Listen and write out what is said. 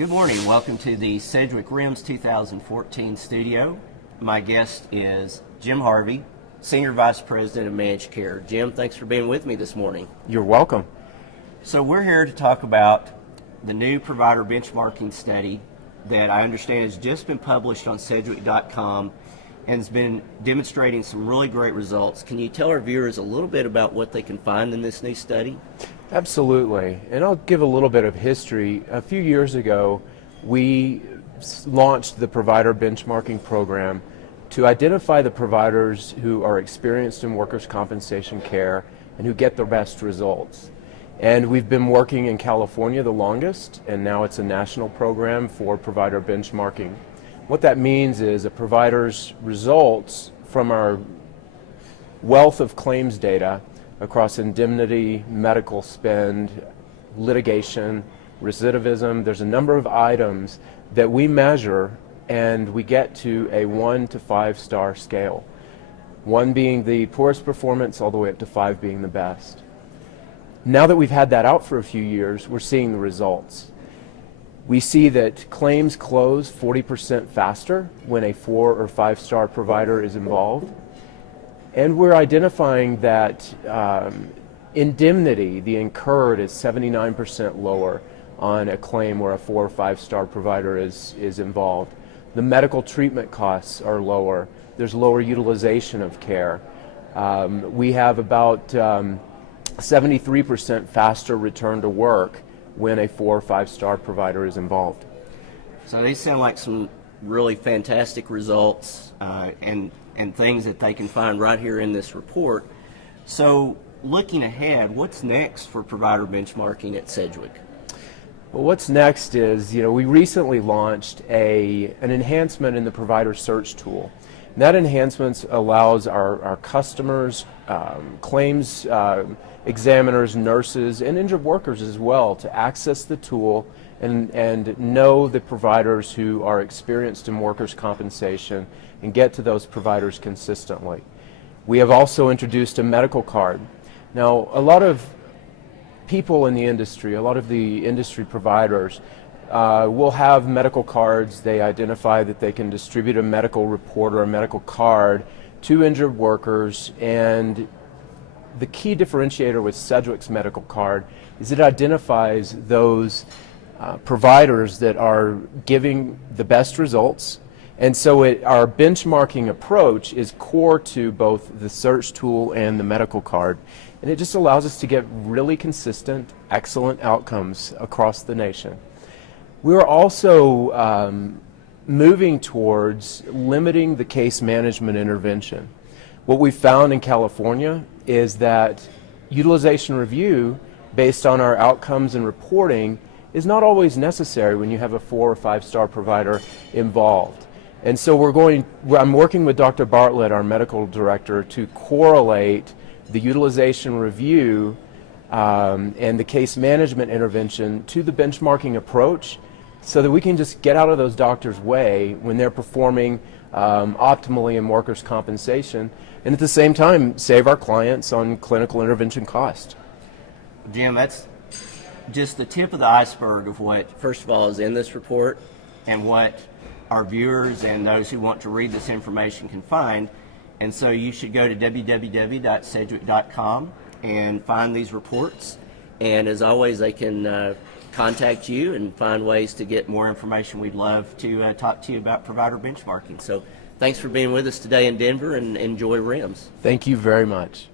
Good morning. Welcome to the Sedgwick RIMS 2014 studio. My guest is Jim Harvey, Senior Vice President of Managed Care. Jim, thanks for being with me this morning. You're welcome. So we're here to talk about the new provider benchmarking study that I understand has just been published on Sedgwick.com and has been demonstrating some really great results. Can you tell our viewers a little bit about what they can find in this new study? Absolutely. And I'll give a little bit of history. A few years ago, we launched the provider benchmarking program to identify the providers who are experienced in workers' compensation care and who get the best results. And we've been working in California the longest, and now it's a national program for provider benchmarking. What that means is a provider's results from our wealth of claims data across indemnity, medical spend, litigation, recidivism. There's a number of items that we measure, and we get to a 1 to 5 star scale. 1 being the poorest performance, all the way up to 5 being the best. Now that we've had that out for a few years, we're seeing the results. We see that claims close 40% faster when a 4 or 5 star provider is involved. And we're identifying that indemnity, the incurred, is 79% lower on a claim where a 4 or 5 star provider is involved. The medical treatment costs are lower. There's lower utilization of care. We have about 73% faster return to work when a 4 or 5 star provider is involved. So these sound like some really fantastic results and things that they can find right here in this report. So looking ahead, what's next for provider benchmarking at Sedgwick? Well, what's next is, we recently launched an enhancement in the provider search tool. And that enhancement allows our customers, claims examiners, nurses, and injured workers as well to access the tool and know the providers who are experienced in workers' compensation and get to those providers consistently. We have also introduced a medical card. Now, a lot of people in the industry, a lot of the industry providers will have medical cards. They identify that they can distribute a medical report or a medical card to injured workers, and the key differentiator with Sedgwick's medical card is it identifies those providers that are giving the best results. And so our benchmarking approach is core to both the search tool and the medical card. And it just allows us to get really consistent, excellent outcomes across the nation. We're also moving towards limiting the case management intervention. What we found in California is that utilization review based on our outcomes and reporting is not always necessary when you have a 4 or 5 star provider involved. And so I'm working with Dr. Bartlett, our medical director, to correlate the utilization review and the case management intervention to the benchmarking approach so that we can just get out of those doctors' way when they're performing optimally in workers' compensation, and at the same time save our clients on clinical intervention cost. Jim, that's just the tip of the iceberg of what, first of all, is in this report and what our viewers and those who want to read this information can find. And so you should go to www.sedgwick.com and find these reports. And as always, they can contact you and find ways to get more information. We'd love to talk to you about provider benchmarking. So thanks for being with us today in Denver, and enjoy RIMS. Thank you very much.